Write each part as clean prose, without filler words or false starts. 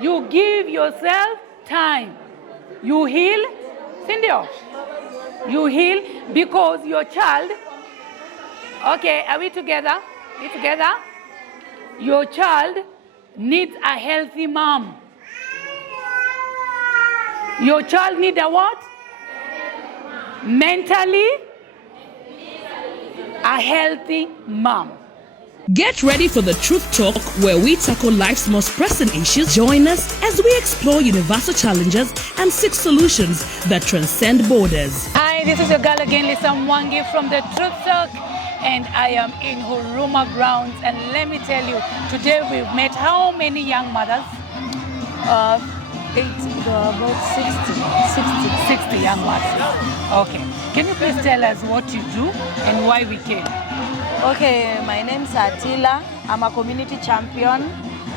You give yourself time. You heal, Cindy. You heal because your child. Okay, are we together? We together? Your child needs a healthy mom. Your child needs a what? Mentally, a healthy mom. Get ready for the Truth Talk, where we tackle life's most pressing issues. Join us as we explore universal challenges and seek solutions that transcend borders. Hi, this is your girl again, Lisa Mwangi from the Truth Talk, and I am in Huruma grounds. And let me tell you, today we've met how many young mothers? About 60 young mothers. Okay. Can you please tell us what you do and why we came? Okay, my name is Attila. I'm a community champion.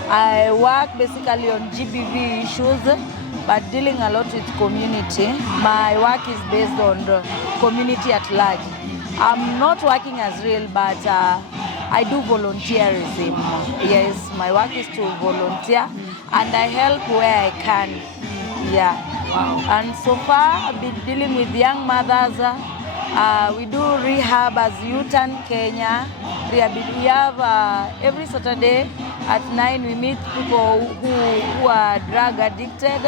I work basically on GBV issues, but dealing a lot with community. My work is based on the community at large. I'm not working as real, but I do volunteerism. Yes, my work is to volunteer, and I help where I can. Yeah. Wow. And so far, I've been dealing with young mothers. We do rehab as youth and Kenya. We have every Saturday at 9 we meet people who are drug addicted.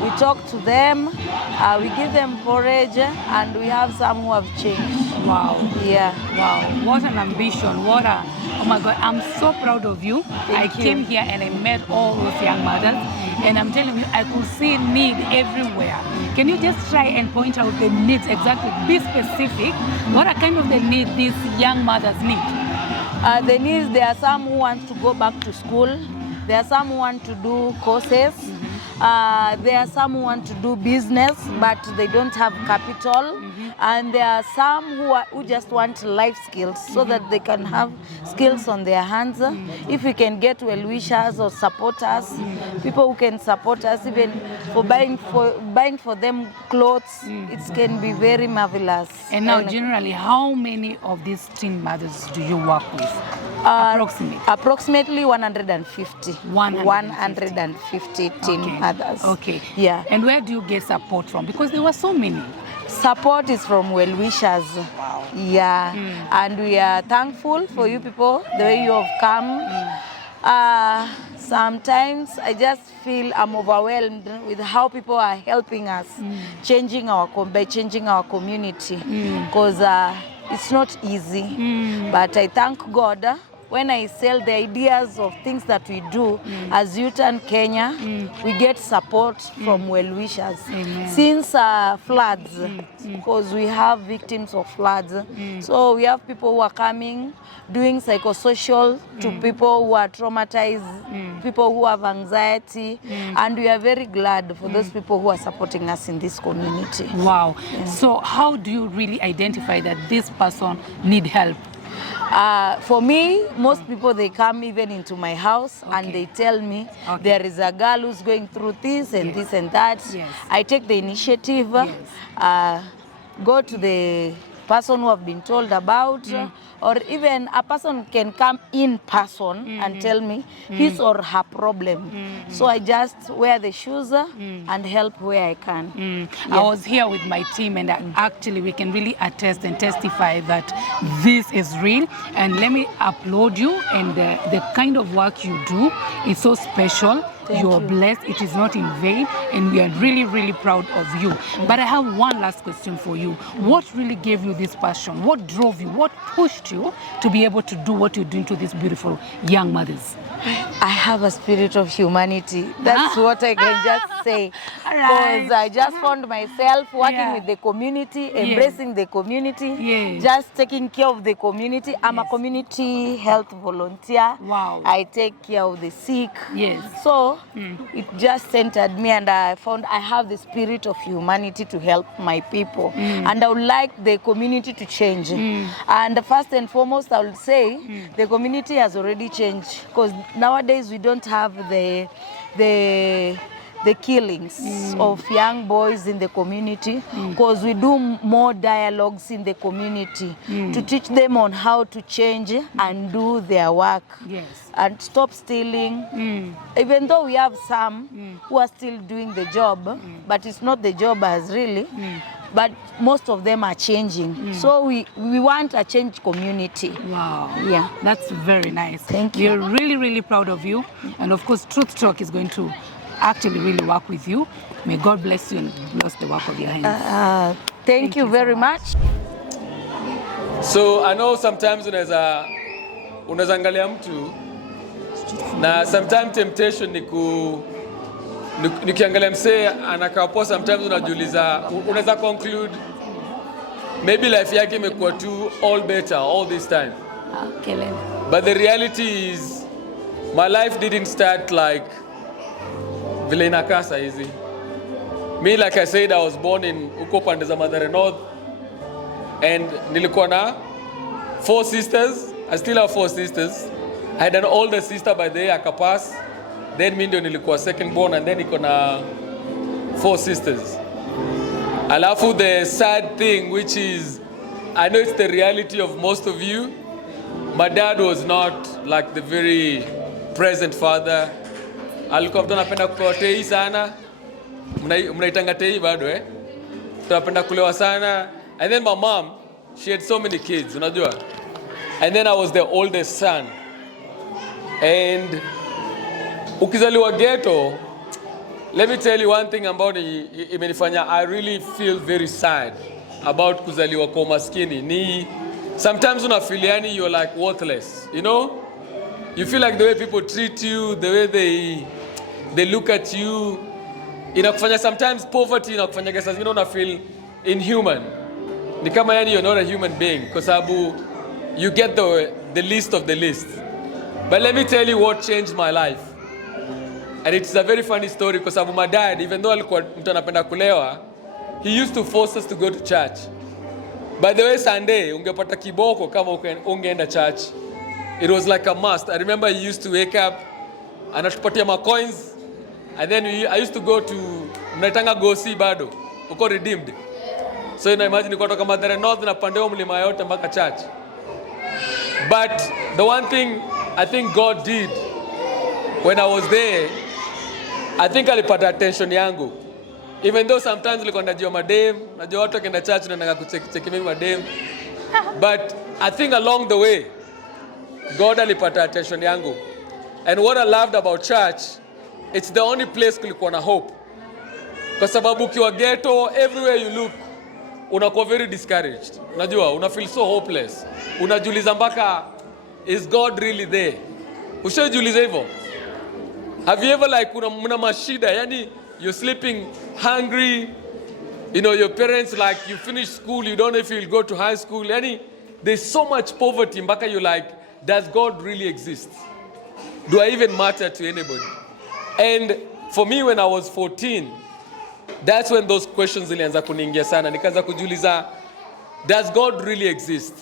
We talk to them, we give them porridge, and we have some who have changed. Wow. Yeah. Wow. What an ambition. Oh my God, I'm so proud of you. I came here and I met all those young mothers, and I'm telling you, I could see need everywhere. Can you just try and point out the needs exactly? Be specific. What are kind of the needs these young mothers need? The needs, there are some who want to go back to school. There are some who want to do courses. There are some who want to do business, but they don't have capital. And there are some who just want life skills so that they can have skills on their hands. If we can get well-wishers or supporters, people who can support us even for buying for them clothes, it can be very marvelous. And now, generally, how many of these teen mothers do you work with? Approximately 150. 150 teen mothers. Okay. Yeah. And where do you get support from? Because there were so many. Support is from well-wishers. Wow. Yeah. And we are thankful for you people, the way you have come. Sometimes I just feel I'm overwhelmed with how people are helping us, changing our community, because it's not easy. But I thank God when I sell the ideas of things that we do as youth and Kenya, we get support from well-wishers. Since floods, because we have victims of floods, so we have people who are coming, doing psychosocial to people who are traumatized, people who have anxiety, and we are very glad for those people who are supporting us in this community. Wow. Yeah. So how do you really identify that this person need help? For me, most people, they come even into my house and they tell me there is a girl who's going through this and this and that. I take the initiative, go to the person who have been told about, or even a person can come in person and tell me his or her problem. So I just wear the shoes and help where I can. I was here with my team, and actually we can really attest and testify that this is real. And let me applaud you, and the kind of work you do is so special. You're blessed. It is not in vain, and we are really, really proud of you. But I have one last question for you. What really gave you this passion? What drove you? What pushed you to be able to do what you're doing to these beautiful young mothers? I have a spirit of humanity. That's what I can just say. Because I just found myself working with the community, embracing the community, just taking care of the community. I'm a community health volunteer. Wow. I take care of the sick. Yes. So it just centered me, and I found I have the spirit of humanity to help my people. And I would like the community to change. And first and foremost, I would say the community has already changed, because nowadays we don't have the the killings of young boys in the community, because we do more dialogues in the community to teach them on how to change and do their work. Yes. And stop stealing. Even though we have some who are still doing the job, but it's not the job as really, but most of them are changing. So we want a change community. Wow. Yeah. That's very nice. Thank you. We're really, really proud of you. And of course, Truth Talk is going to actually really work with you. May God bless you and bless the work of your hands. Thank you very much. So I know sometimes unaweza angalia mtu na sometimes temptation nikiangalia msee anakaa poa, sometimes unajiuliza, unaweza conclude maybe life yake imekuwa too all better all this time. Okay, but the reality is my life didn't start like vile inakaa saa hizi. Me, like I said, I was born in uko pande za Mathare North, and nilikuwa na 4 sisters. I still have 4 sisters. I had an older sister by the way akapass. Then mimi ndio nilikuwa second born, and then niko na 4 sisters. Alafu the sad thing, which is I know it's the reality of most of you, my dad was not like the very present father. Alikuwa mtu anapenda kupewa tei sana. Mnaitanga tei bado tunapenda kulewa sana. And then my mom, she had so many kids, unajua. And then I was the oldest son. And ukizaliwa ghetto, let me tell you one thing about imenifanya I really feel very sad about kuzaliwa kwa maskini. Ni sometimes una feel yani you're like worthless, you know? You feel like the way people treat you, the way they look at you, inakufanya sometimes poverty inakufanya gesa zingine una feel inhuman. Ni kama yani you're not a human being kwa sababu you get the least of the least. But let me tell you what changed my life. And it's a very funny story kwa sababu my dad, even though alikuwa mtu anapenda kulewa, he used to force us to go to church. By the way, Sunday ungepata kiboko kama ungeenda church. It was like a must. I remember he used to wake up anatupatia ma coins, and then I used to go to mnaitanga gosi bado uko redeemed. So you imagine niko toka Mathare North na pandeo mlima yote mpaka church. But the one thing I think God did when I was there, I think alipata attention yangu. Even though sometimes nilikuwa najua madem, najua watu wakienda church na nataka kucheki mimi madem. But I think along the way God alipata attention yangu. And what I loved about church, it's the only place kulikuwa na hope. Kwa sababu ukiwa ghetto, everywhere you look, unakuwa very discouraged. Unajua, una feel so hopeless. Unajiuliza mpaka, is God really there? Ushajiuliza hivyo? Have you ever like una mashida, yani you're sleeping hungry, you know, your parents like you finish school, you don't know if you'll go to high school, yani there's so much poverty mpaka you like, does God really exist? Do I even matter to anybody? And for me when I was 14, that's when those questions zilianza kuniingia sana. Nikaanza kujiuliza, does God really exist?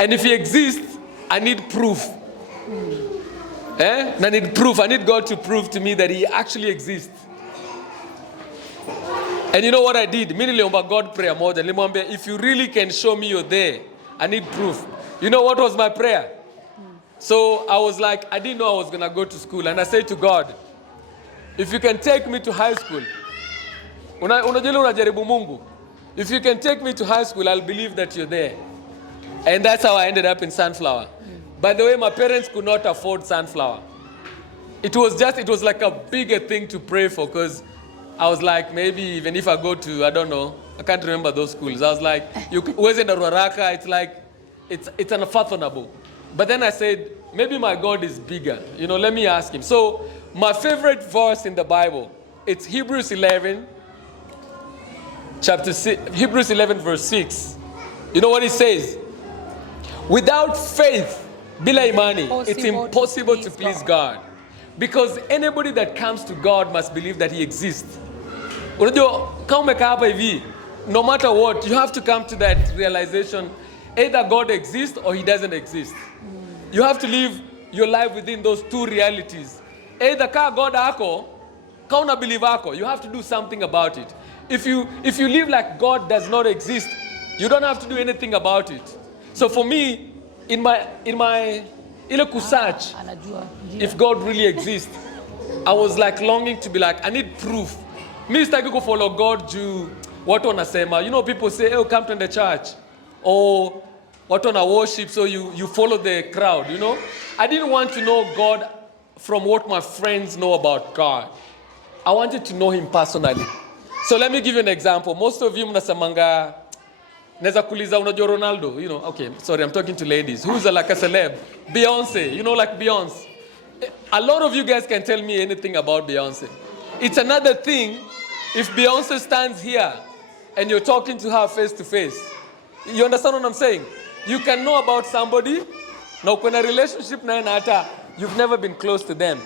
And if he exists, I need proof. I need proof. I need God to prove to me that he actually exists. And you know what I did? Mimi niliomba God prayer moja. Nilimwambia, if you really can show me you're there, I need proof. You know what was my prayer? So I was like, I didn't know I was going to go to school. And I said to God, if you can take me to high school, unajaribu Mungu. If you can take me to high school, I'll believe that you're there. And that's how I ended up in Sunflower. By the way, my parents could not afford Sunflower. It was like a bigger thing to pray for, because I was like, maybe even if I go to, I don't know, I can't remember those schools. I was like, you wasn't a Ruaraka, it's like, it's unfathomable. But then I said, maybe my God is bigger. You know, let me ask him. So my favorite verse in the Bible, it's Hebrews 11 verse 6. You know what it says? Without faith, bila imani, it's impossible to please God. Because anybody that comes to God must believe that he exists. Unajua, kama umekaa hapa hivi, no matter what, you have to come to that realization, either God exists or he doesn't exist. You have to live your life within those two realities. Either ka God ako, Kauna believe ako, you have to do something about it. If you live like God does not exist, you don't have to do anything about it. So for me, in my ile kusearch, if God really exists, I was like longing to be like, I need proof. Me sitaki go follow God juu watu wanasema. You know, people say, oh, come to the church. Or watu wana worship, so you follow the crowd, you know. I didn't want to know God from what my friends know about God. I wanted to know him personally. So let me give you an example. Most of you mnasemanga, neza kuliza unajua Ronaldo, you know. Okay, sorry, I'm talking to ladies. Who's like a celeb? Beyonce, you know, like Beyonce. A lot of you guys can tell me anything about Beyonce. It's another thing if Beyonce stands here and you're talking to her face to face. You understand what I'm saying? You can know about somebody. Now, when a relationship na hata you've never been close to them.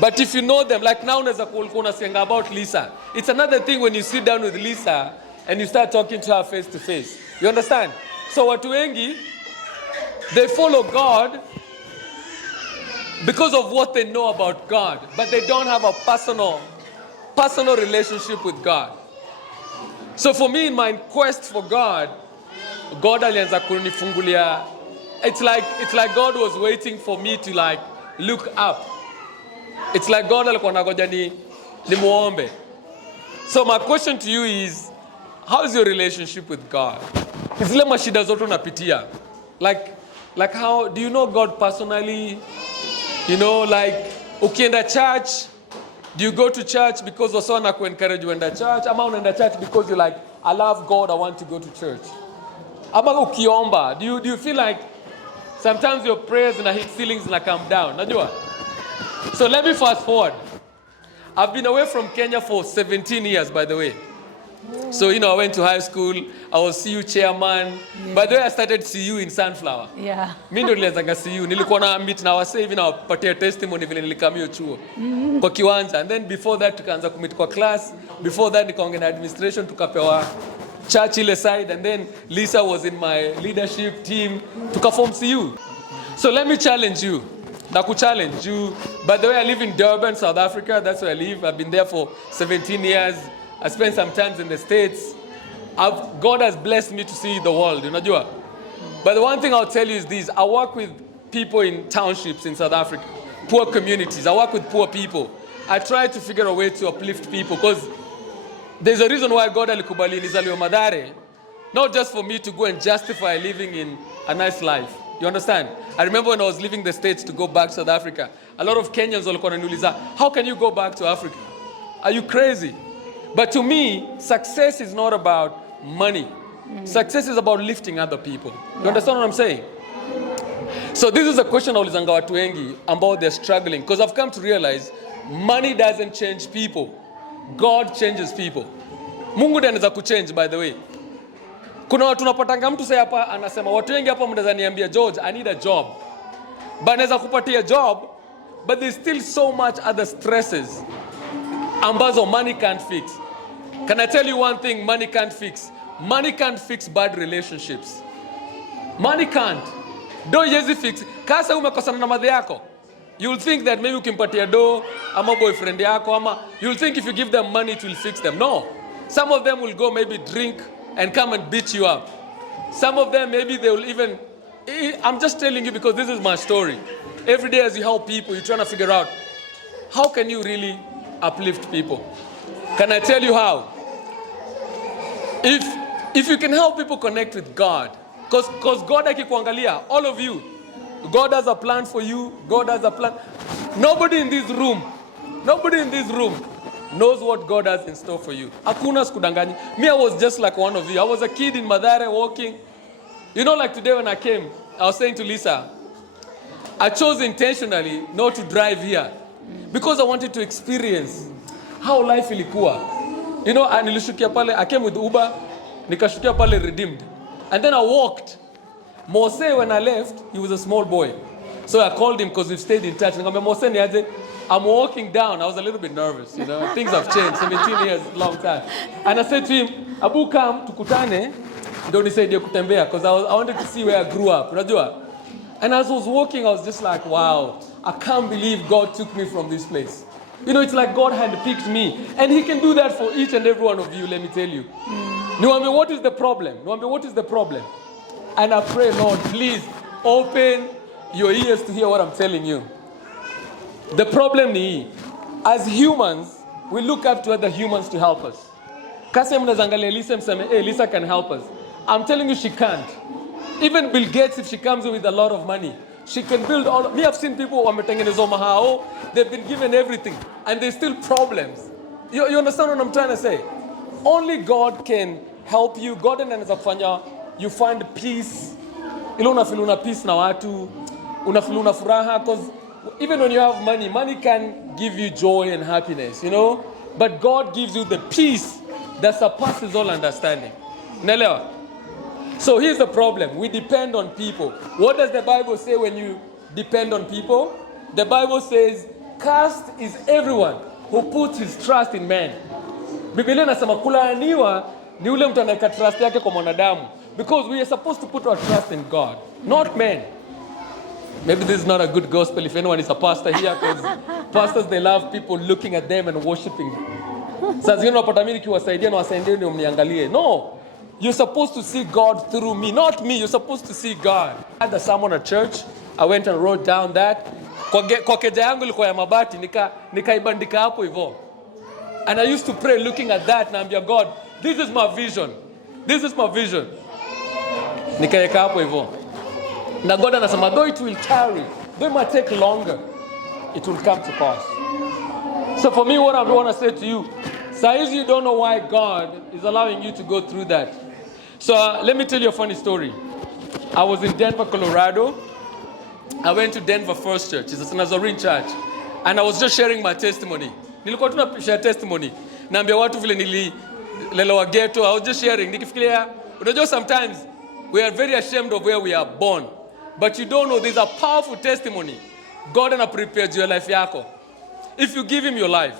But if you know them, like now there's a kuna saying about Lisa. It's another thing when you sit down with Lisa and you start talking to her face to face. You understand? So watu wengi, they follow God because of what they know about God, but they don't have a personal relationship with God. So for me, in my quest for God alianza kunifungulia. It's like God was waiting for me to like look up. It's like God alikuwa anagoja ni muombe. So my question to you is, how is your relationship with God? Zile mashida zote unapitia. Like how do you know God personally? You know, like ukienda church, do you go to church because wasa wanakuencourage uenda church? Ama unaenda church because you're like, I love God, I want to go to church? Ama ukiomba, do you feel like sometimes your prayers and hit ceilings and come down? Najua? So let me fast forward. I've been away from Kenya for 17 years, by the way. So, you know, I went to high school. I was CU chairman. Yeah. By the way, I started CU in Sunflower. Yeah. Mimi ndo nilianza CU. Nilikuwa na meet na wase hivi na wapatia testimony vile nilikamio chuo. Kwa kiwanja. And then before that tukaanza kumit kwa class. Before that nikaongea na administration tukapewa church ile side. And then Lisa was in my leadership team. Tukaform CU. So let me challenge you. Challenge you. By the way, I live in Durban, South Africa. That's where I live. I've been there for 17 years. I spent some time in the States. God has blessed me to see the world, unajua. But the one thing I'll tell you is this. I work with people in townships in South Africa, poor communities. I work with poor people. I try to figure a way to uplift people because there's a reason why God alikubali nizaliwe Mathare, not just for me to go and justify living in a nice life. You understand? I remember when I was leaving the States to go back to South Africa, a lot of Kenyans walikuwa wananiuliza, how can you go back to Africa? Are you crazy? But to me, success is not about money. Success is about lifting other people. You understand what I'm saying? So this is a question naulizanga watu wengi ambao they're struggling, because I've come to realize money doesn't change people. God changes people. Mungu ndiye anaweza kuchange, by the way. Kuna watu unapatanga mtu sasa hapa anasema watu wengi hapa mnaweza niambia George, I need a job. But anaweza kupatia job, but there's still so much other stresses ambazo money can't fix. Can I tell you one thing money can't fix? Money can't fix bad relationships. Money can't. Do yezi fix. Kasa umekosana na madhe yako, you'll think that maybe ukimpatia do ama boyfriend yako ama you'll think if you give them money it will fix them. No. Some of them will go maybe drink and come and beat you up. Some of them maybe they will even, I'm just telling you because this is my story. Every day as you help people, you're trying to figure out how can you really uplift people. Can I tell you how? If you can help people connect with God, because God akikuangalia, all of you, God has a plan for you. God has a plan. Nobody in this room knows what God has in store for you. Hakuna skudanganya. Me, I was just like one of you. I was a kid in Mathare walking. You know, like today when I came, I was saying to Lisa, I chose intentionally not to drive here because I wanted to experience how life ilikuwa. You know, nilishukia pale, I came with Uber, nikashukia pale Redeemed. And then I walked. Mose, when I left, he was a small boy. So I called him because we've stayed in touch. Nikamwambia Mose niaje, I'm walking down. I was a little bit nervous, you know. Things have changed. 17 years, long time. And I said to him, Abu, come, tukutane. Ndio nisaidie kutembea because I wanted to see where I grew up. Unajua? And as I was walking, I was just like, wow, I can't believe God took me from this place. You know, it's like God handpicked me. And he can do that for each and every one of you, let me tell you. Niwaambie, what is the problem? Niwaambie, what is the problem? And I pray, Lord, please open your ears to hear what I'm telling you. The problem is, as humans, we look up to other humans to help us. Kasi mnazangalia Lisa mseme, hey, Lisa can help us. I'm telling you, she can't. Even Bill Gates, if she comes in with a lot of money, she can build all. We have seen people who wametengeneza mahao, they've been given everything, and there's still problems. You understand what I'm trying to say? Only God can help you. God anaweza kufanya you find peace. Ile unafeel una peace na watu, unafeel una furaha, because even when you have money, money can give you joy and happiness, you know? But God gives you the peace that surpasses all understanding. Naelewa? So here's the problem. We depend on people. What does the Bible say when you depend on people? The Bible says, cursed is everyone who puts his trust in man. Biblia inasema kulaaniwa ni ule mtu anaweka trust yake kwa mwanadamu. Because we are supposed to put our trust in God, not men. Maybe this is not a good gospel if anyone is a pastor here, because pastors, they love people looking at them and worshiping. Saa zingine unapata mimi nikiwasaidia na wasaidie ndio mniangalie. No. You're supposed to see God through me, not me. You're supposed to see God. I had a sermon at church. I went and wrote down that. Kwa keja yangu ilikuwa ya mabati, nikaibandika hapo hivyo. And I used to pray looking at that, naambia God, this is my vision. This is my vision. Nikaeka hapo hivyo. Na God anasema, though it will tarry, though it might take longer, it will come to pass. So for me, what I want to say to you, Saiz, you don't know why God is allowing you to go through that. So let me tell you a funny story. I was in Denver, Colorado. I went to Denver First Church. It's a Nazarene church. And I was just sharing my testimony. Nilikuwa tunashare testimony. Naambia watu vile nililelewa ghetto. I was just sharing. Nikifikiria, unajua sometimes we are very ashamed of where we are born. But you don't know there's a powerful testimony. God has prepared your life yako. If you give him your life,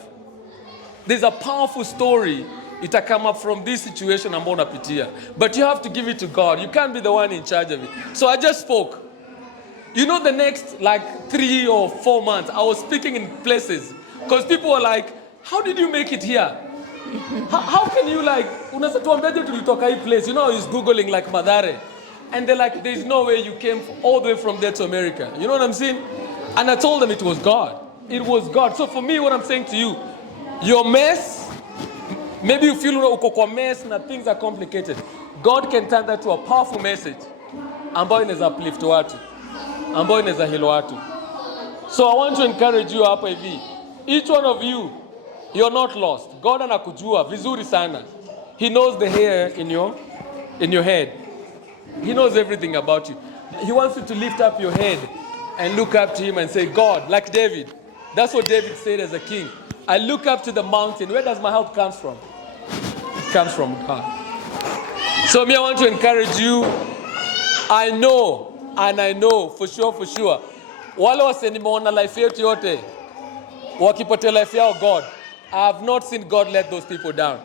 there's a powerful story. It'll come up from this situation ambao unapitia. But you have to give it to God. You can't be the one in charge of it. So I just spoke. You know, the next like 3 or 4 months, I was speaking in places. Because people were like, how did you make it here? How can you like, unasatuambiaje tulitoka hii place? You know, I was Googling like Madare. And they're like, there's no way you came all the way from there to America. You know what I'm saying? And I told them it was God. It was God. So for me, what I'm saying to you, your mess, maybe you feel uko kwa mess and things are complicated. God can turn that to a powerful message ambayo inaweza uplift watu, ambayo inaweza heal watu. So I want to encourage you hapa hivi. Each one of you, you're not lost. God anakujua vizuri sana. He knows the hair in your head. He knows everything about you. He wants you to lift up your head and look up to him and say, God, like David. That's what David said as a king. I look up to the mountain. Where does my help come from? It comes from God. So me, I want to encourage you. I know for sure. Wale wase nimeona life yetu yote, wakipotea life yao God, I have not seen God let those people down.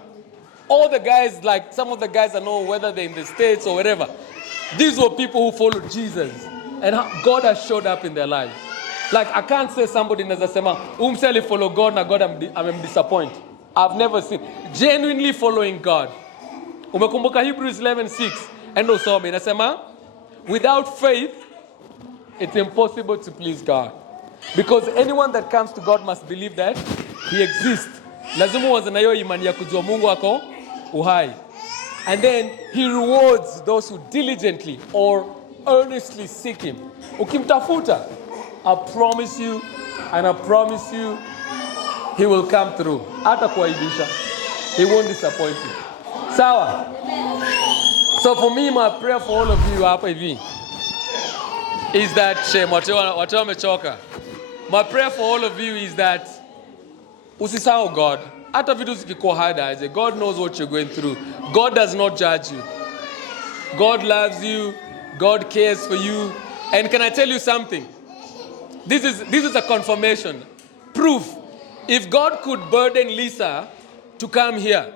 All the guys, like some of the guys I know, whether they're in the States or wherever, these were people who followed Jesus. And God has showed up in their lives. Like I can't say somebody naza sema, umseli follow God na God I'm disappointed. I've never seen. Genuinely following God. Umekumbuka Hebrews 11:6. And usome inasema, without faith, it's impossible to please God. Because anyone that comes to God must believe that he exists. Lazima uanze na hiyo imani ya kujua Mungu wako uhai. And then he rewards those who diligently or earnestly seek him. Ukimtafuta, I promise you he will come through. Hata kuaibisha. He won't disappoint you. Sawa? So for me, my prayer for all of you hapa hivi is that watu wamechoka. My prayer for all of you is that usisahau God. Hata vitu zikikuwa hard aje, God knows what you're going through. God does not judge you. God loves you. God cares for you. And can I tell you something? This is a confirmation. Proof. If God could burden Lisa to come here,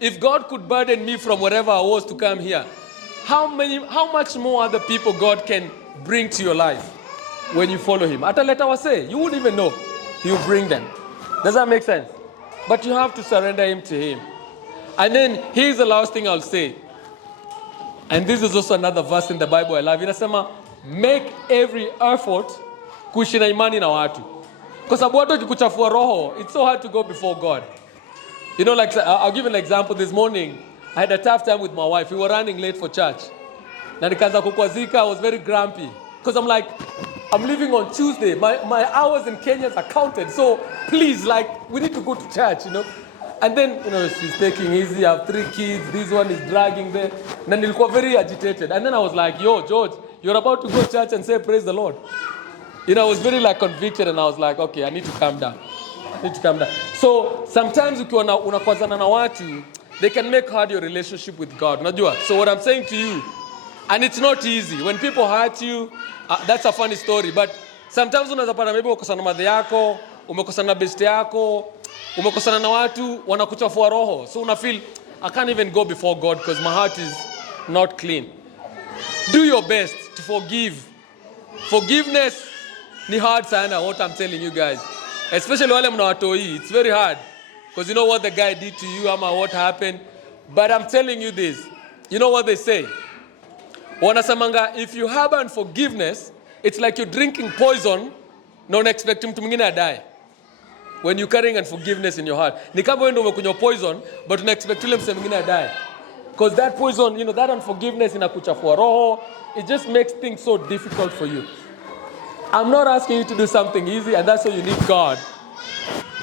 if God could burden me from wherever I was to come here, how much more other people God can bring to your life when you follow him? Ataleta wase, you wouldn't even know. He'll bring them. Does that make sense? But you have to surrender him to him. And then here's the last thing I'll say. And this is also another verse in the Bible I love. Inasema, make every effort kuishi na imani na watu. Kwa sababu watu wakikuchafua roho, it's so hard to go before God. You know, like, I'll give an example. This morning, I had a tough time with my wife. We were running late for church. Na nikaanza kukwazika, I was very grumpy. Because I'm like, I'm leaving on Tuesday. My hours in Kenya are counted. So please, like, we need to go to church, you know. And then, you know, she's taking easy. I have 3 kids. This one is dragging there. And then nilikuwa very agitated. And then I was like, yo, George, you're about to go to church and say, praise the Lord. You know, I was very like convicted and I was like, okay, I need to calm down. So sometimes ukiwa unakwazana na watu, they can make hard your relationship with God. Unajua? So what I'm saying to you, and it's not easy. When people hurt you, that's a funny story. But sometimes unaweza pata maybe umekosana na madhe yako, umekosana na best yako, umekosana na watu, wanakuchafua roho. So una feel, I can't even go before God because my heart is not clean. Do your best to forgive. Forgiveness ni hard sana, what I'm telling you guys. Especially wale mnawatoi, it's very hard. Because you know what the guy did to you, ama what happened. But I'm telling you this. You know what they say? Wanasamanga, if you harbor unforgiveness, it's like you're drinking poison, na unexpect mtu mwingine adie. When you're carrying unforgiveness in your heart. Ni kama wewe ndio umekunywa poison, but unexpect yule mtu mwingine adie. Because that poison, you know, that unforgiveness inakuchafua roho, it just makes things so difficult for you. I'm not asking you to do something easy, and that's why you need God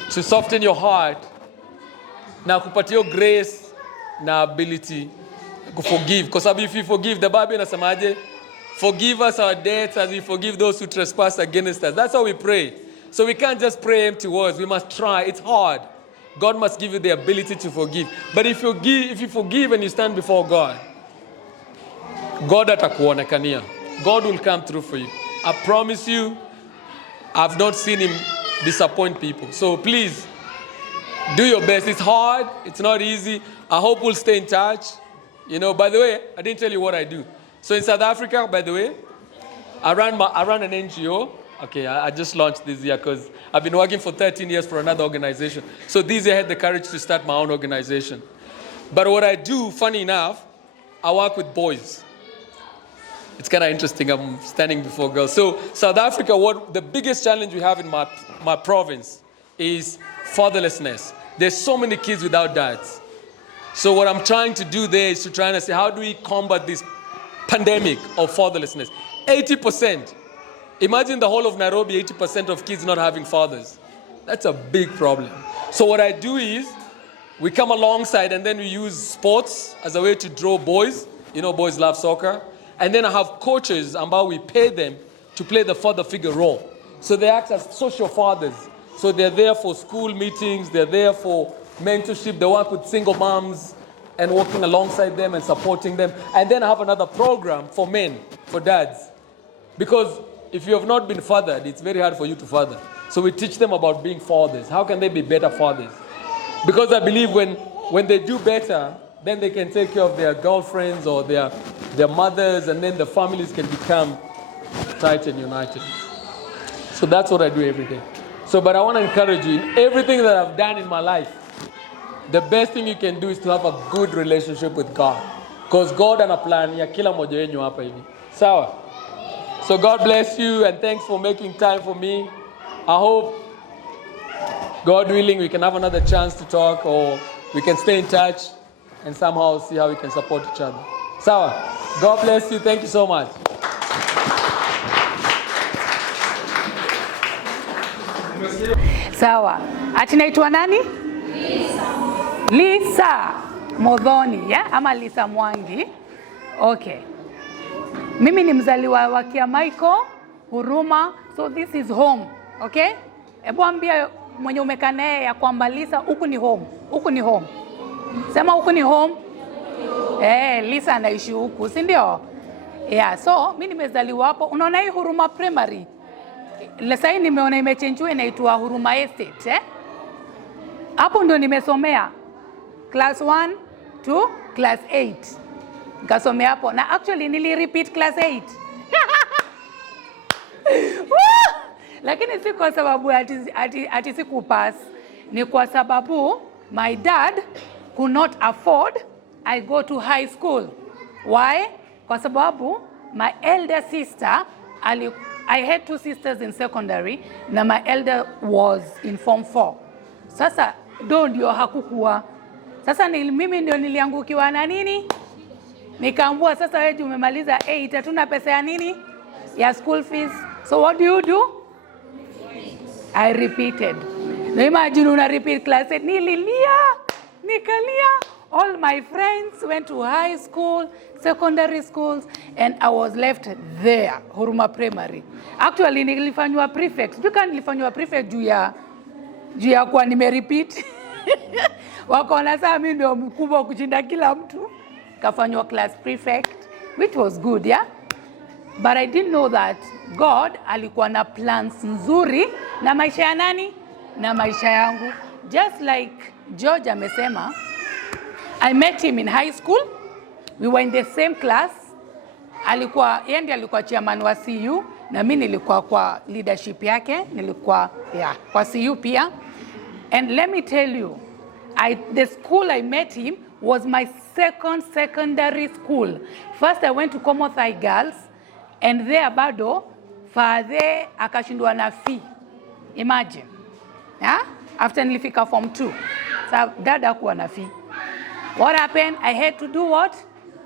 to soften your heart, na kupatia grace na ability to forgive. Because if you forgive, the Bible inasemaje? Forgive us our debts as we forgive those who trespass against us. That's how we pray. So we can't just pray empty words. We must try. It's hard. God must give you the ability to forgive. But if you forgive and you stand before God, God atakuonekania. God will come through for you. I promise you, I've not seen him disappoint people. So please, do your best. It's hard. It's not easy. I hope we'll stay in touch. You know, by the way, I didn't tell you what I do. So in South Africa, by the way, I run an NGO. Okay, I just launched this year because I've been working for 13 years for another organization. So this year I had the courage to start my own organization. But what I do, funny enough, I work with boys. It's kind of interesting. I'm standing before girls. So South Africa, what the biggest challenge we have in my province is fatherlessness. There's so many kids without dads. So what I'm trying to do there is to try and say, how do we combat this pandemic of fatherlessness? 80%. Imagine the whole of Nairobi, 80% of kids not having fathers. That's a big problem. So what I do is, we come alongside and then we use sports as a way to draw boys. You know, boys love soccer. And then I have coaches ambao we pay them to play the father figure role. So they act as social fathers. So they're there for school meetings, they're there for mentorship, they work with single moms and working alongside them and supporting them. And then I have another program for men, for dads. Because if you have not been fathered, it's very hard for you to father. So we teach them about being fathers. How can they be better fathers? Because I believe when they do better, then they can take care of their girlfriends or their mothers, and then the families can become tight and united. So that's what I do every day. So, but I want to encourage you, in everything that I've done in my life, the best thing you can do is to have a good relationship with God. Because God ana plan ya kila moja wenyu hapa hivi. Sawa? So God bless you and thanks for making time for me. I hope, God willing, we can have another chance to talk or we can stay in touch and somehow see how we can support each other. Sawa? God bless you. Thank you so much. Sawa. Ati naitwa nani? Lisa Modhoni, yeah? Ama Lisa Mwangi. Okay. Mimi ni mzaliwa wa Kiamaiko, Huruma. So this is home. Okay? Ebu ambia mwenye umekaa naye ya kwamba Lisa, huku ni home. Huku ni home. Sema huku ni home. Lisa anaishi huku, si ndio? Yeah, so mimi nimezaliwa hapo. Unaona hii Huruma Primary? Sasa hii nimeona imechangewa inaitwa Huruma Estate, Hapo ndio nimesomea class 1 to class 8. Nikasomea hapo na actually nili repeat class 8. Lakini si kwa sababu ati siku pass. ni kwa sababu my dad could not afford I go to high school. Why? Kwa sababu my elder sister, I had 2 sisters in secondary, na my elder was in form 4. Sasa ndio hakukuwa. Sasa mimi ndio niliangukiwa na nini? Nikaambua sasa wewe umemaliza 8, hatuna pesa ya nini? Ya school fees. So what do? I repeated. Now imagine una repeat class 8. Nikalia. All my friends went to high school, secondary schools, and I was left there, Huruma Primary. Actually, nilifanywa prefect. Nilifanywa prefect juu ya kwa nimerepeat. Wakaona saa mimi ndio mkubwa kushinda kila mtu. Kafanywa class prefect, which was good, yeah? But I didn't know that God alikuwa na plans nzuri na maisha ya nani? Na maisha yangu. Just like George amesema, I met him in high school. We were in the same class. Yeye ndiye alikuwa chairman wa CU na mimi nilikuwa kwa leadership yake, nilikuwa kwa CU pia. And let me tell you, the school I met him was my second secondary school. First I went to Commonwealth High Girls, and there bado father akashindwa na fee. Imagine. Yeah? After nilifika form 2. So dad hakuwa na fee. What happened? I had to do what?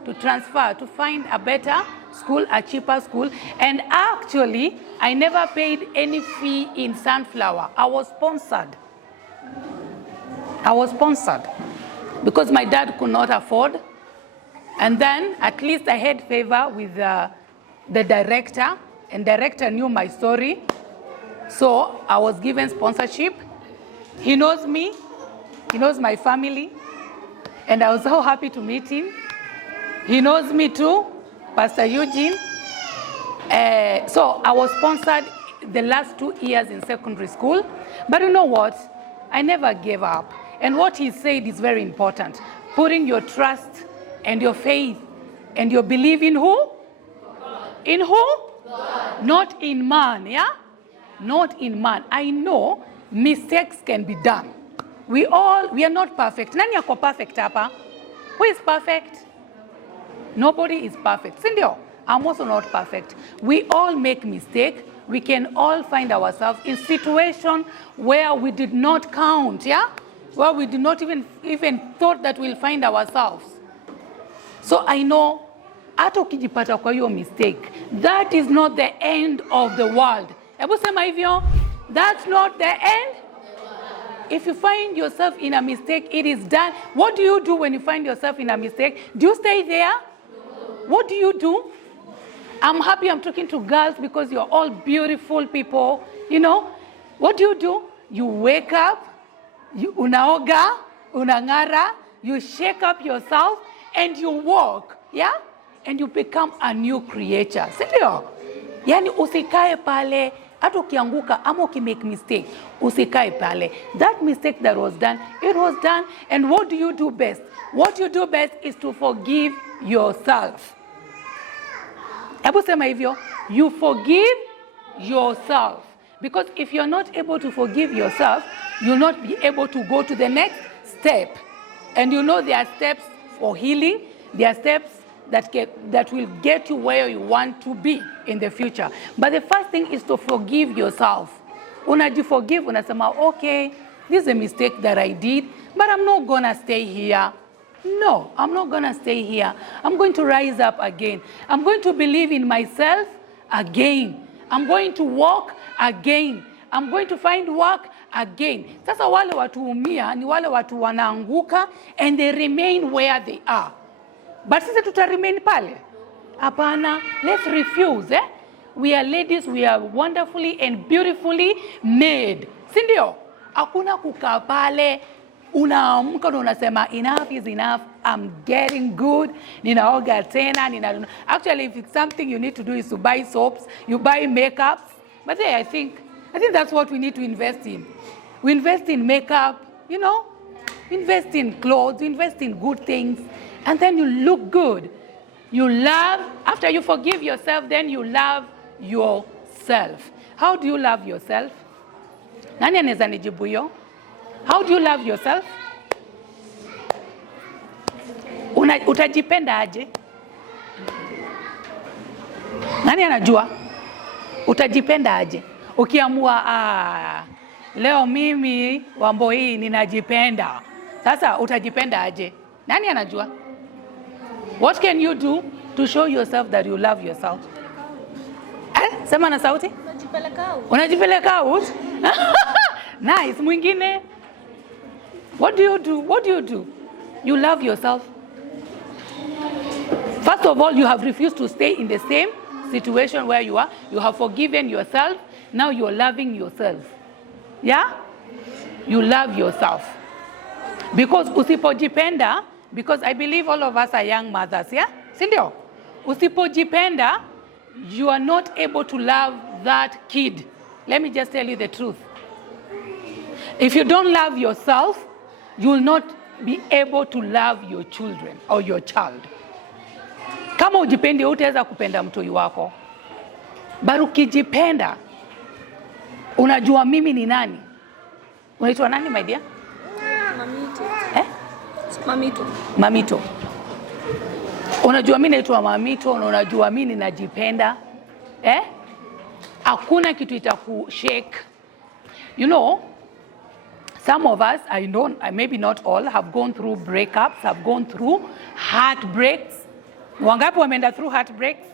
To transfer, to find a better school, a cheaper school. And actually, I never paid any fee in Sunflower. I was sponsored. Because my dad could not afford. And then, at least I had favor with the director. And director knew my story. So, I was given sponsorship. He knows me. He knows my family. And I was so happy to meet him. He knows me too, Pastor Eugene. So I was sponsored the last 2 years in secondary school. But you know what? I never gave up. And what he said is very important. Putting your trust and your faith and your belief in who? God. In who? God. Not in man, yeah? Not in man. I know mistakes can be done. We are not perfect. Nani yako perfect hapa? Who is perfect? Nobody is perfect. Sindio? I'm also not perfect. We all make mistakes. We can all find ourselves in situations where we did not count, yeah? Where we did not even thought that we'll find ourselves. So I know, hata ukijipata kwa hiyo mistake, that is not the end of the world. Hebu sema hivyo, that's not the end. If you find yourself in a mistake, it is done. What do you do when you find yourself in a mistake? Do you stay there? What do you do? I'm happy I'm talking to girls because you're all beautiful people. You know, what do? You wake up, you unaoga, unangara, you shake up yourself, and you walk, yeah? And you become a new creature. Sindio? Yani usikae pale, hata ukianguka ama ukimake mistake, usikae pale. That mistake that was done, it was done. And what do you do best? What you do best is to forgive yourself. Hebu sema hivyo, you forgive yourself. Because if you're not able to forgive yourself, you'll not be able to go to the next step. And you know there are steps for healing, there are steps that will get you where you want to be in the future. But the first thing is to forgive yourself. Unajiforgive, unasema, okay, this is a mistake that I did, but I'm not gonna stay here. No, I'm not gonna stay here. I'm going to rise up again. I'm going to believe in myself again. I'm going to walk again. I'm going to find work again. Sasa wale watu umia ni wale watu wanaanguka and they remain where they are. But sisi tuta remain pale? Hapana, let's refuse. We are ladies, we are wonderfully and beautifully made. Sindio? Hakuna kukaa pale, unaamka na unasema enough is enough, I'm getting good, ninaoga tena, Actually, if it's something you need to do is to buy soaps, you buy makeups. But hey, I think that's what we need to invest in. We invest in makeup, you know, invest in clothes, invest in good things, and then you look good. You love, after you forgive yourself, then you love yourself. How do you love yourself? Nani anaweza nijibu hiyo? How do you love yourself? Utajipenda aje? Nani anajua? Utajipenda aje? Ukiamua leo mimi Wamboi ninajipenda. Sasa utajipenda aje? Nani anajua? What can you do to show yourself that you love yourself? Sema na sauti. Unajipeleka out? Nice. Mwingine? What do you do? What do you do? You love yourself. First of all, you have refused to stay in the same situation where you are. You have forgiven yourself. Now you are loving yourself. Yeah? You love yourself. Because usipojipenda, because I believe all of us are young mothers, yeah? Sindio? Usipojipenda, you are not able to love that kid. Let me just tell you the truth. If you don't love yourself, you will not be able to love your children or your child. Kama ujipendi, hutaweza kupenda mtoi wako. Bali ukijipenda, unajua mimi ni nani. Unaitwa nani, my dear? Mamito. Mamito. Mamito. Unajua mimi naitwa Mamito na unajua mimi ninajipenda. Hakuna kitu itakushake. You know, some of us, I know, maybe not all, have gone through breakups, have gone through heartbreaks. Wangapi wameenda through heartbreaks?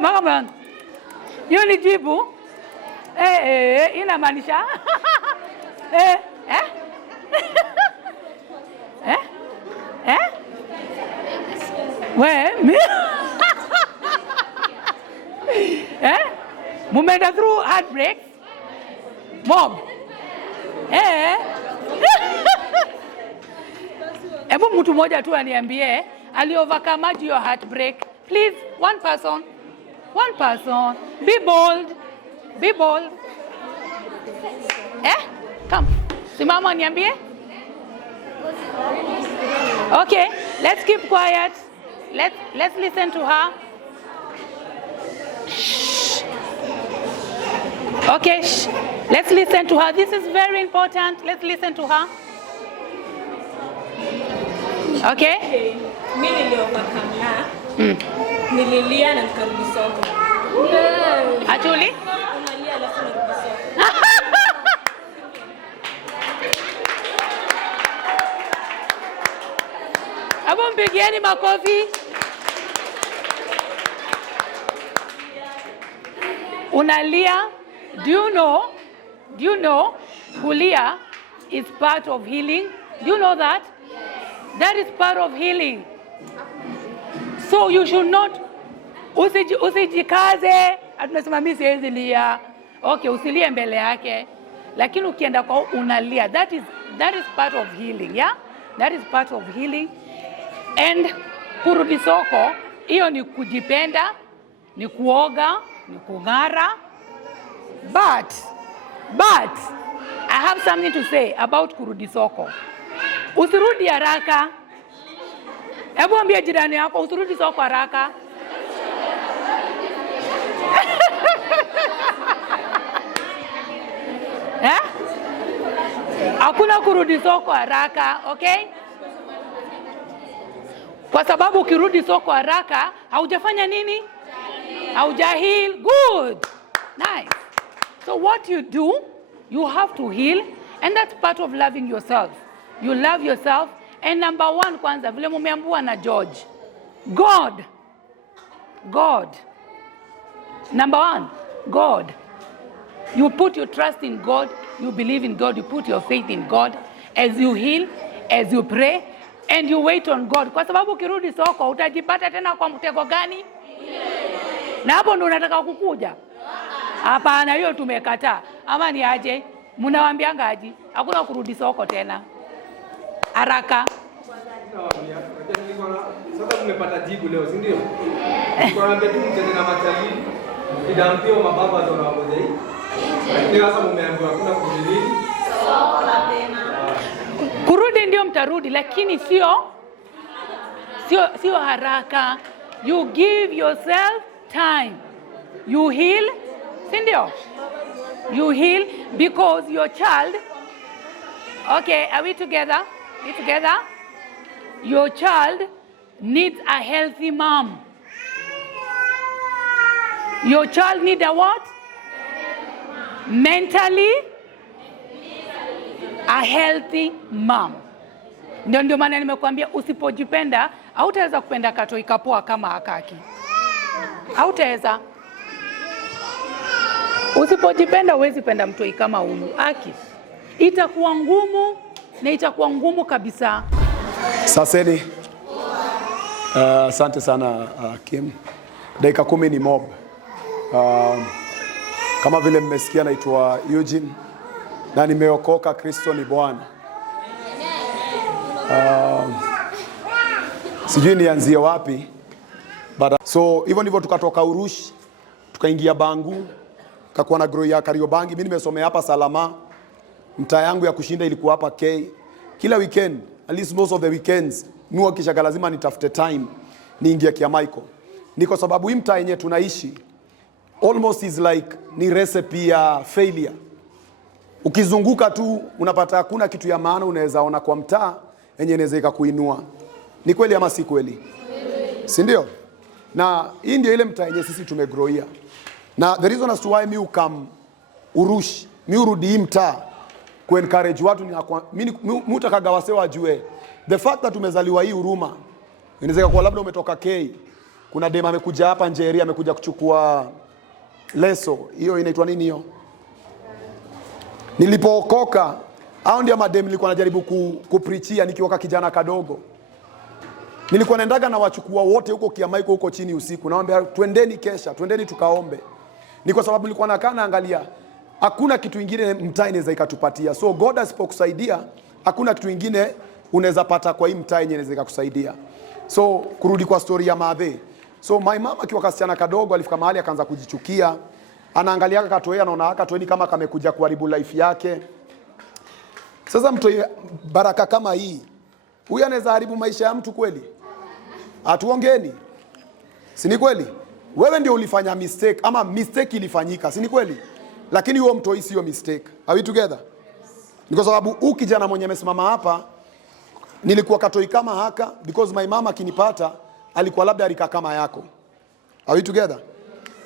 Mama, hiyo ni jibu. Inamaanisha. Mumeenda through heartbreaks? Mom. Hebu mtu mmoja tu aniambie ali overcome your heartbreak. Please, one person. One person. Be bold. Be bold. Come. Simama niambie. Okay, let's keep quiet. Let's listen to her. Shh. Okay, shh. Let's listen to her. This is very important. Let's listen to her. Okay? Mimi niliovakamna. Nililia na nikarudi soko. Actually? Unalia alafu narudi soko. Hebu mpigieni makofi. Unalia? Do you know kulia is part of healing? Do you know that? That is part of healing. So you should not usijikaze atunasema mimi siwezi lia. Okay, usilie mbele yake. Lakini ukienda kwa unalia, that is part of healing, yeah? That is part of healing. And kurudi soko, hiyo ni kujipenda, ni kuoga, ni kung'ara. But I have something to say about kurudi soko. Usirudi haraka. Hebu ambia jirani yako usirudi soko haraka. Hakuna kurudi soko haraka, okay? Kwa sababu ukirudi soko haraka, haujafanya nini? Haujaheal. Good. Nice. So what you do, you have to heal, and that's part of loving yourself. You love yourself, and number one kwanza, vile mumeambiwa na George, God. Number one, God. You put your trust in God, you believe in God, you put your faith in God as you heal, as you pray, and you wait on God. Kwa sababu ukirudi soko, utajipata tena kwa mtego gani? Na hapo ndo unataka kukuja? Hapana, hiyo tumekataa. Ama ni aje? Mnawaambianga aje? Hakuna kurudi soko tena. Haraka. Sasa tumepata jibu leo, si ndio? Kwa nini mtende na matali? Kidampio mababa zona wamoja hii. Lakini sasa mumeambiwa hakuna kurudi. Soko la tena. Kurudi ndio mtarudi, lakini sio haraka. You give yourself time. You heal, si ndio? You heal because your child, okay, are we together? We together? Your child needs a healthy mom. Your child needs a what? Mentally, a healthy mom. Ndio maana nimekuambia usipojipenda, hautaweza kupenda katoi kapoa kama hakaki. Hautaweza. Usipojipenda huwezi penda mtoi kama huyu. Haki. Itakuwa ngumu na itakuwa ngumu kabisa. Saseni. Asante sana Kim. Dakika 10 ni mob. Kama vile mmesikia naitwa Eugene na nimeokoka, Kristo ni Bwana. Sijui nianzie wapi. So hivyo ndivyo tukatoka Urush, tukaingia Bangu, kakuwa na grow ya Kariobangi. Mimi nimesomea hapa Salama. Mtaa yangu ya kushinda ilikuwa hapa K. Kila weekend, at least most of the weekends, mimi wakishaga lazima nitafute time niingie kia Michael. Ni kwa sababu hii mtaa yenyewe tunaishi almost is like ni recipe ya failure. Ukizunguka tu unapata hakuna kitu ya maana unaweza ona kwa mtaa yenye inaweza ikakuinua. Ni kweli ama si kweli? Si ndio? Na hii ndio ile mtaa yenye sisi tumegrowia. Na the reason as to why mi come Urush, mi urudi hii mtaa ku encourage watu mimi mutakaga wase wajue the fact that tumezaliwa hii Huruma. Inaweza kuwa labda umetoka K. Kuna dema amekuja hapa Njeri, amekuja kuchukua leso. Hiyo inaitwa nini hiyo? Nilipookoka, hao ndio madem nilikuwa najaribu kupreachia nikiwa kijana kadogo. Nilikuwa naendaga na wachukua wote huko Kiamaiko huko chini usiku. Naomba twendeni kesha, twendeni tukaombe. Ni kwa sababu nilikuwa nakaa naangalia hakuna kitu kingine mtaa inaweza ikatupatia. So God asipokusaidia, hakuna kitu kingine unaweza pata kwa hii mtaa yenye inaweza ikakusaidia. So kurudi kwa story ya Madhe. So my mama akiwa kasichana kadogo alifika mahali akaanza kujichukia. Anaangalia akatoea, anaona akatoeni kama kamekuja kuharibu life yake. Sasa mtoi baraka kama hii, huyu anaweza haribu maisha ya mtu kweli? Atuongeni. Si ni kweli? Wewe ndio ulifanya mistake ama mistake ilifanyika, si ni kweli? Lakini huo mtoi sio mistake. Are we together? Ni kwa sababu huyu kijana mwenye amesimama hapa nilikuwa katoi kama haka because my mama kinipata alikuwa labda alika kama yako. Are we together?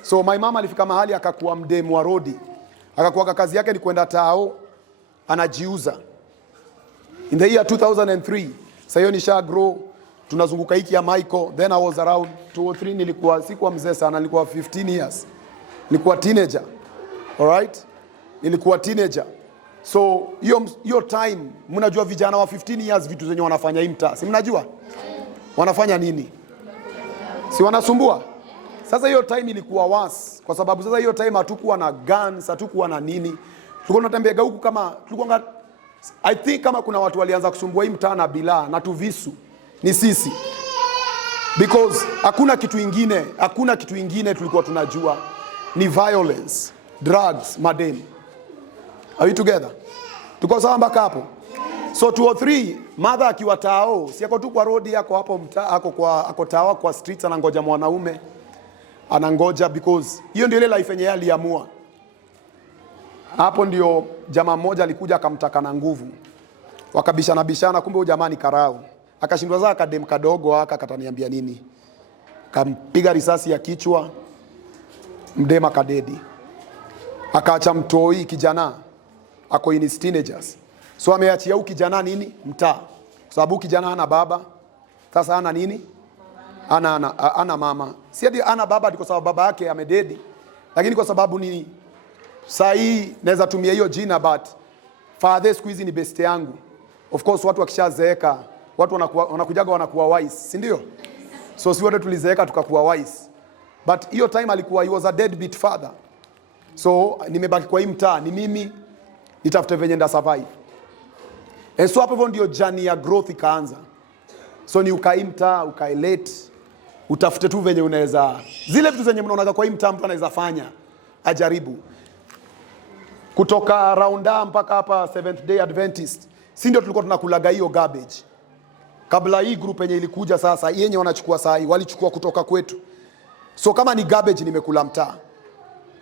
So my mama alifika mahali akakuwa mdemu wa rodi. Akakuwa kazi yake ni kwenda tao anajiuza. In the year 2003, sasa hiyo nisha grow, tunazunguka hiki ya Michael, then I was around 2 or 3, nilikuwa sikuwa mzee sana, nilikuwa 15 years. Nilikuwa teenager. All right? Nilikuwa teenager. So hiyo time mnajua vijana wa 15 years vitu zenye wanafanya hii mtaa. Si mnajua? Wanafanya nini? Si wanasumbua? Sasa hiyo time ilikuwa worse kwa sababu sasa hiyo time hatukuwa na guns, hatukuwa na nini. Tulikuwa tunatembea huku kama tulikuwa I think kama kuna watu walianza kusumbua hii mtaa na bila na tuvisu ni sisi. Because hakuna kitu ingine tulikuwa tunajua ni violence, drugs, madem. Are we together? Tuko sawa mpaka hapo? So 2 or 3, mother akiwa tao, si yako tu kwa road yako hapo mtaa, ako tao kwa streets anangoja mwanaume. Anangoja because hiyo ndio ile life yenye aliamua. Hapo ndio jamaa mmoja alikuja akamtaka na nguvu. Wakabishana kumbe huyo jamaa ni karau. Akashindwa za akadem kadogo akataniambia nini? Kampiga risasi ya kichwa. Mdema kadedi. Akaacha mtoi kijana ako in his teenagers. So ameachia huyu kijana nini? Mtaa. Kwa sababu kijana hana baba. Sasa hana nini? Ana mama. Si ati ana baba kwa sababu baba yake amededi. Lakini kwa sababu ni saa hii naweza tumia hiyo jina but father siku hizi ni best yangu. Of course watu wakishazeeka, watu wanakuwa wise, si ndio? So si wote tulizeeka tukakuwa wise. But hiyo time alikuwa he was a deadbeat father. So nimebaki kwa hii mtaa, ni mimi nitafute venye nda survive. And so hapo ndio journey ya growth ikaanza. So ni ukai mtaa, ukai late, utafute tu venye unaweza. Zile vitu zenye mnaonaga kwa hii mtaa mtu anaweza fanya, ajaribu. Kutoka rounda mpaka hapa Seventh Day Adventist, si ndio tulikuwa tunakulaga hiyo garbage. Kabla hii group yenye ilikuja sasa, yenye wanachukua saa hii, walichukua kutoka kwetu. So kama ni garbage nimekula mtaa.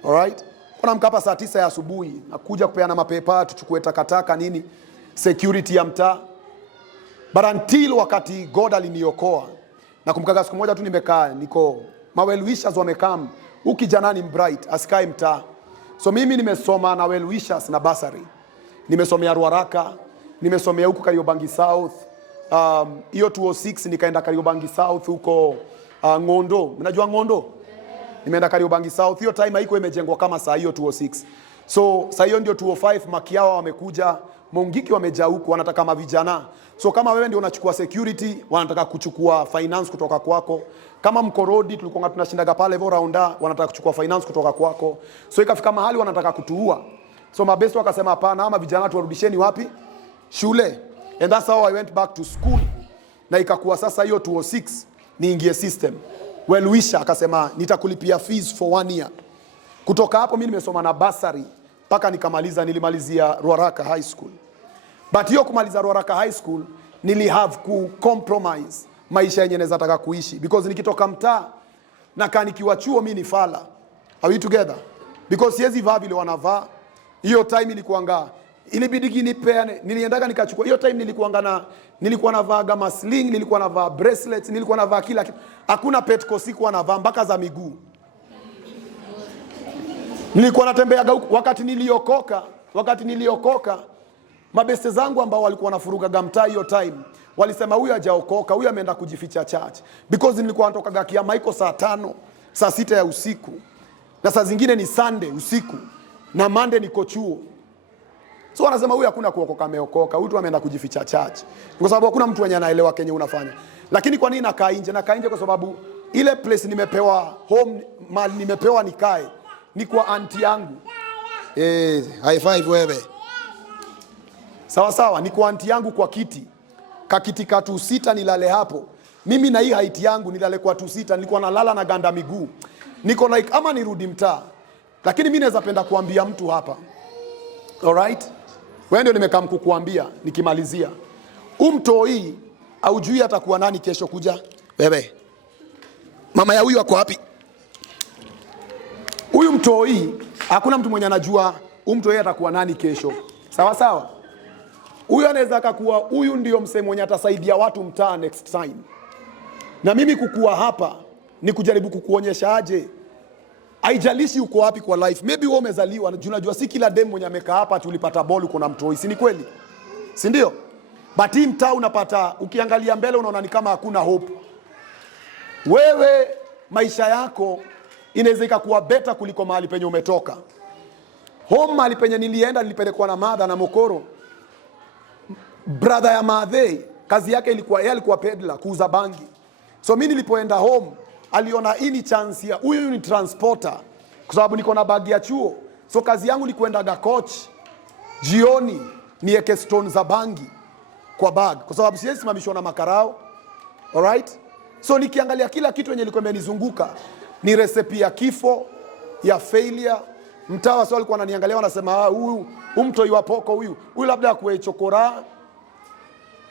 Alright? Kuna mkapa saa 9 ya asubuhi, nakuja kupeana mapepa, tuchukue takataka nini, security ya mtaa. But until wakati God aliniokoa, na kumkaga siku moja tu nimekaa, niko well wishers wamekaa, ukijana ni bright, asikae mtaa. So mimi nimesoma na well wishers na basari. Nimesomea Ruaraka, nimesomea huko Kariobangi South. Hiyo 206 nikaenda Kariobangi South huko Ngondo. Mnajua Ngondo? Nimeenda Kariobangi South. Hiyo time haiko imejengwa kama saa hiyo 206. So saa hiyo ndio 205 Makiawa wamekuja, Mongiki wamejaa huko, wanataka mavijana. So kama wewe ndio unachukua security, wanataka kuchukua finance kutoka kwako. Kama Mkorodi tulikuwa tunashindaga pale hivyo raunda, wanataka kuchukua finance kutoka kwako. So ikafika mahali wanataka kutuua. So mabesto wakasema hapana, ama vijana tuwarudisheni wapi? Shule. And that's how I went back to school. Na ikakuwa sasa hiyo 206 niingie system. Well wisher akasema nitakulipia fees for 1 year. Kutoka hapo mimi nimesoma na basari mpaka nilimalizia Ruaraka High School. But hiyo kumaliza Ruaraka High School nili have ku compromise maisha yenye naweza taka kuishi, because nikitoka mtaa na kanikiwa chuo mimi ni fala. Are we together? Because siwezi vaa vile wanavaa. Hiyo time ilikuanga ilibidi nipeane, niliendaga nikachukua. Hiyo time nilikuwa navaa gama sling, nilikuwa navaa bracelets, nilikuwa navaa kila kitu. Hakuna petko sikuwa navaa mpaka za miguu. Nilikuwa natembeaga huko wakati niliokoka mabeste zangu ambao walikuwa wanafuruga gamta hiyo time walisema huyu hajaokoka, huyu ameenda kujificha church, because nilikuwa natokaga kiama iko saa 5 saa 6 ya usiku, na saa zingine ni Sunday usiku, na Monday niko chuo. So wanasema huyu hakuna kuokoka, ameokoka, huyu tu ameenda kujificha church, kwa sababu hakuna mtu mwenye anaelewa kenye unafanya. Lakini kwa nini nakaa nje? Nakaa nje kwa sababu ile place nimepewa home, mali nimepewa nikae ni kwa auntie yangu. High five wewe. Sawa sawa, ni kwa auntie yangu kwa kiti. Kakiti ka 2 nilale hapo. Mimi na hii height yangu nilale kwa 2 nilikuwa nalala na ganda miguu. Niko like ama nirudi mtaa. Lakini mimi naweza penda kuambia mtu hapa. Alright? Wewe ndio nimekaa kukuambia nikimalizia. Mtoi aujui atakuwa nani kesho kuja. Wewe. Mama ya huyu ako wapi? Huyu mtoi hakuna mtu mwenye anajua mtoi atakuwa nani kesho. Sawa sawa? Huyu anaweza akakuwa huyu ndio msemo mwenye atasaidia watu mtaa next time. Na mimi kukua hapa ni kujaribu kukuonyesha aje. Haijalishi uko wapi kwa life. Maybe wewe umezaliwa, unajua si kila dem mwenye amekaa hapa tulipata ball uko na mtoi, si ni kweli? Si ndio? But hii mtaa unapata, ukiangalia mbele unaona ni kama hakuna hope. Wewe maisha yako inaweza ikakuwa better kuliko mahali penye umetoka. Home mahali penye nilipelekwa na madha na mokoro. Brother ya madhe, kazi yake yeye alikuwa peddler, kuuza bangi. So mimi nilipoenda home, aliona hii ni chance ya huyu ni transporter, kwa sababu niko na bag ya chuo. So kazi yangu ni kuendaga coach jioni niweke stone za bangi kwa bag, kwa sababu siwezi simamishwa na makarao. Alright? So nikiangalia kila kitu yenye liko imenizunguka ni recipe ya kifo, ya failure. Mtawa swali kwa ananiangalia wanasema huyu mtoi wa poko huyu labda akuwe chokora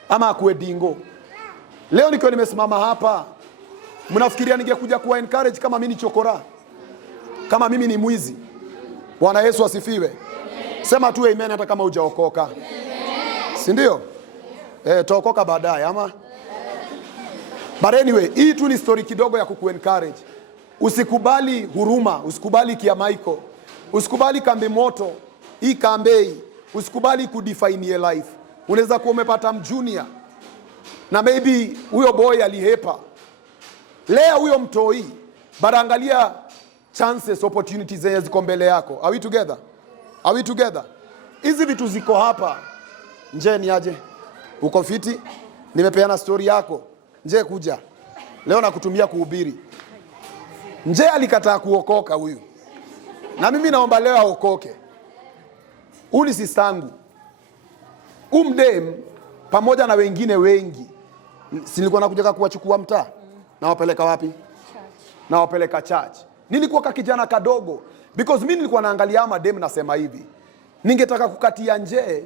ama akuwe dingo. Leo nikiwa nimesimama hapa, mnafikiria ningekuja kuwa encourage kama mimi ni chokora? Kama mimi ni mwizi? Bwana Yesu asifiwe. Sema tu amen hata kama hujaokoka. Si ndio? Tutaokoka baadaye ama? But anyway, hii tu ni story kidogo ya kuku-encourage. Usikubali Huruma, usikubali Kiamaiko, usikubali kambi moto, hii kambei, usikubali kudefine your life. Unaweza kuwa umepata mjunior na maybe huyo boy alihepa. Lea huyo mtoi, but angalia chances, opportunities zenye ziko mbele yako. Are we together? Are we together? Hizi vitu ziko hapa. Nje ni aje? Uko fiti? Nimepeana story yako. Nje kuja. Leo nakutumia kuhubiri. Nje alikataa kuokoka huyu. Na mimi naomba leo aokoke. Uli sistangu. Umdem pamoja na wengine wengi. Si nilikuwa nakuja kuwachukua mtaa. Na wapeleka wapi? Na wapeleka church. Nilikuwa kijana kadogo, because mimi nilikuwa naangalia ama dem nasema hivi, ningetaka kukatia nje,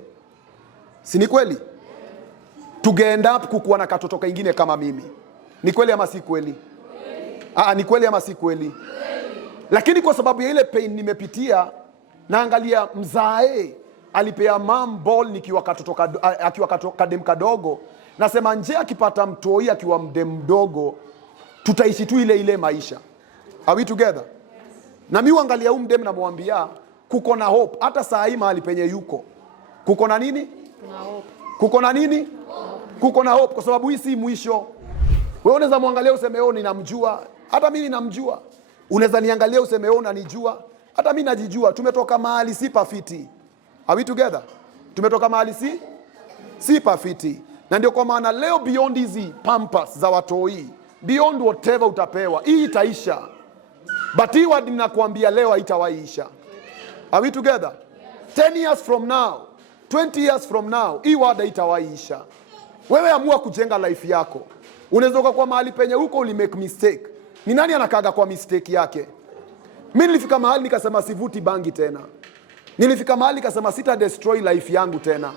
si ni kweli? End up kukuwa na katoto kingine kama mimi. Ni kweli ama si kweli? Ni kweli ama si kweli? Lakini kwa sababu ya ile pain nimepitia, naangalia mzae alipea mam ball nikiwa kadem kadogo, nasema nje akipata mtoi akiwa mdem mdogo tutaishi tu ile maisha. Are we together? Na mimi uangalia huyu mdem na mwambia kuko na hope hata saa hii mahali penye yuko. Kuko na nini? Kuko na nini? Kuko na hope kwa sababu hii si mwisho. Wewe unaweza muangalia useme wewe ninamjua, hata mimi ninamjua. Unaweza niangalia useme wewe unanijua, hata mimi najijua. Tumetoka mahali si pafiti. Are we together? Tumetoka mahali si pafiti. Na ndio kwa maana leo beyond hizi pampas za watoi, beyond whatever utapewa, hii itaisha. But hii word ninakuambia leo haitawaisha. Are we together? 10 years from now, 20 years from now, hii word haitawaisha. Wewe amua kujenga life yako. Unaweza kwa mahali penye huko uli make mistake. Ni nani anakaga kwa mistake yake? Mimi nilifika mahali nikasema sivuti bangi tena. Nilifika mahali nikasema sita destroy life yangu tena.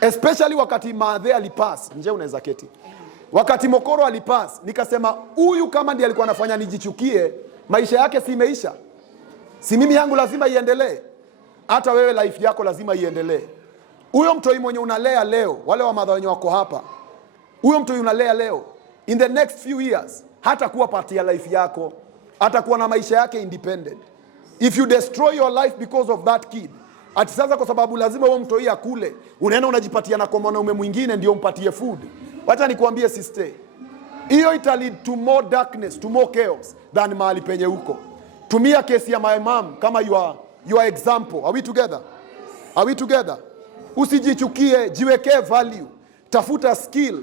Especially wakati Maadhe alipass. Nje unaweza keti. Wakati Mokoro alipass, nikasema huyu kama ndiye alikuwa anafanya nijichukie, maisha yake si imeisha. Si mimi yangu lazima iendelee. Hata wewe life yako lazima iendelee. Huyo mtoi mwenye unalea leo, wale wa madha wenye wako hapa, huyo mtoi unalea leo, in the next few years hata kuwa part ya life yako, hata kuwa na maisha yake independent. If you destroy your life because of that kid, ati sasa kwa sababu lazima huyo mtoi akule, unaenda unajipatia na kwa mwanaume mwingine ndio umpatie food. Wacha nikuambie sister, hiyo ita lead to more darkness, to more chaos than mahali penye huko. Tumia kesi ya my mom kama your example. Are we together? Are we together? Usijichukie, jiwekee value. Tafuta skill.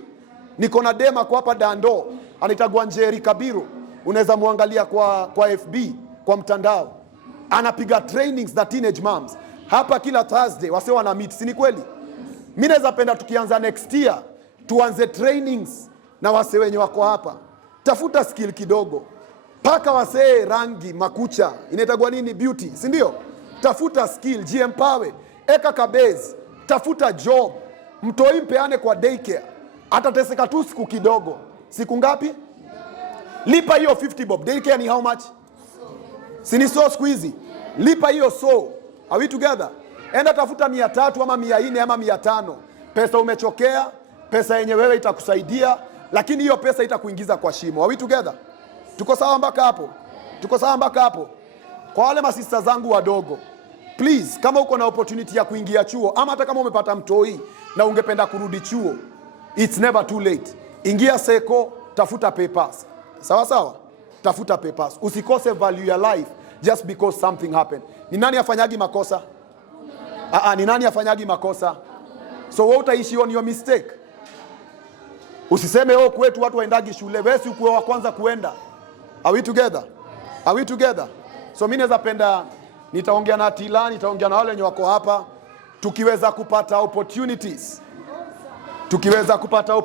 Niko na dema kwa hapa Dando, anaitwa Njeri Kabiru. Unaweza muangalia kwa FB, kwa mtandao. Anapiga trainings za teenage moms. Hapa kila Thursday wase wana meet, si ni kweli? Mimi naweza penda tukianza next year tuanze trainings na wase wenye wako hapa. Tafuta skill kidogo. Paka wase rangi makucha, inaitwa nini, beauty, si ndio? Tafuta skill, jiempower, eka kabezi, tafuta job. Mtoi mpeane kwa daycare. Atateseka tu siku kidogo. Siku ngapi? Lipa hiyo 50 bob. Daycare ni how much? Sini so squeezy. Lipa hiyo so. Are we together? Enda tafuta 300 ama 400 ama 500. Pesa umechokea, pesa yenye wewe itakusaidia, lakini hiyo pesa itakuingiza kwa shimo. Are we together? Tuko sawa mpaka hapo? Tuko sawa mpaka hapo? Kwa wale masista zangu wadogo, please, kama uko na opportunity ya kuingia chuo, ama hata kama umepata mtoi na ungependa kurudi chuo, it's never too late. Ingia seko, tafuta papers. Sawa sawa? Tafuta papers. Usikose value your life just because something happened. Ni nani afanyagi makosa? Ni nani afanyagi makosa? So wewe utaishi on your mistake. Usiseme kwetu watu waendagi shule, wewe si uko wa kwanza kuenda. Are we together? Are we together? So mimi naweza penda nitaongea na Atila, nitaongea na wale wenye wako hapa, tukiweza kupata opportunities. Tukiweza kupata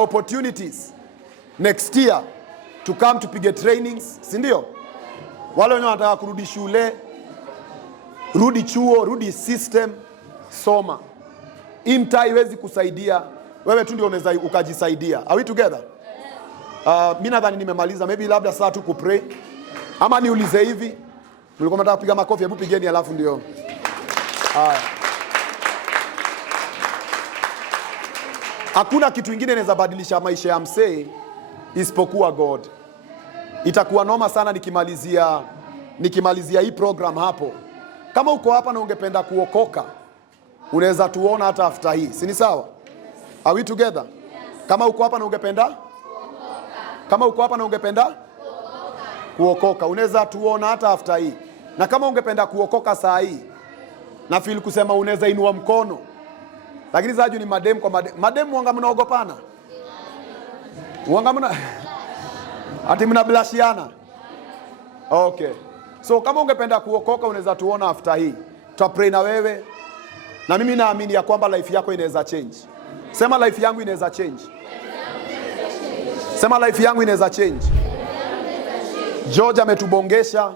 opportunities next year to come tupige trainings, si ndio? Wale wenye wanataka kurudi shule, rudi chuo, rudi system, soma. Imta haiwezi kusaidia, wewe tu ndio unaweza ukajisaidia. Are we together? Mimi nadhani nimemaliza, maybe labda saa tu kupray. Ama niulize hivi, mlikuwa mnataka kupiga makofi, hebu pigeni alafu ndio. Hakuna kitu kingine inaweza badilisha maisha ya msee isipokuwa God. Itakuwa noma sana nikimalizia hii program hapo. Kama uko hapa na ungependa kuokoka, unaweza tuona hata after hii. Si ni sawa? Are we together? Kama uko hapa na ungependa kuokoka, unaweza tuona hata after hii. Na kama ungependa kuokoka saa hii, na feel kusema unaweza inua mkono. Lakini sasa ni madem kwa madem mwanga mnaogopana. Mwanga mna ati mnablashiana. Okay. So kama ungependa kuokoka, unaweza tuona after hii. Tutapray na wewe. Na mimi naamini ya kwamba life yako inaweza change. Sema life yangu inaweza change. Sema life yangu inaweza change. George ametubongesha,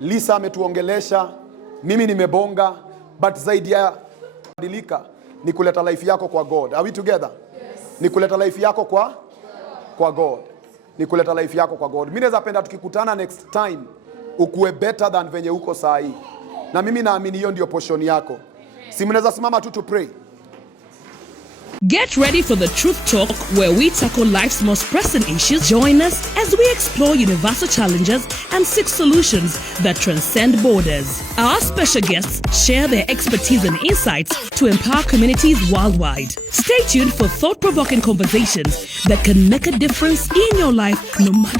Lisa ametuongelesha, mimi nimebonga, but zaidi ya badilika ni kuleta life yako kwa God. Are we together? Yes. Ni kuleta life yako kwa God. Ni kuleta life yako kwa God. Mimi naweza penda tukikutana next time ukuwe better than venye uko saa hii, na mimi naamini hiyo ndio portion yako. Si mnaweza simama tu to pray. Get ready for the Truth Talk, where we tackle life's most pressing issues. Join us as we explore universal challenges and seek solutions that transcend borders. Our special guests share their expertise and insights to empower communities worldwide. Stay tuned for thought-provoking conversations that can make a difference in your life, no matter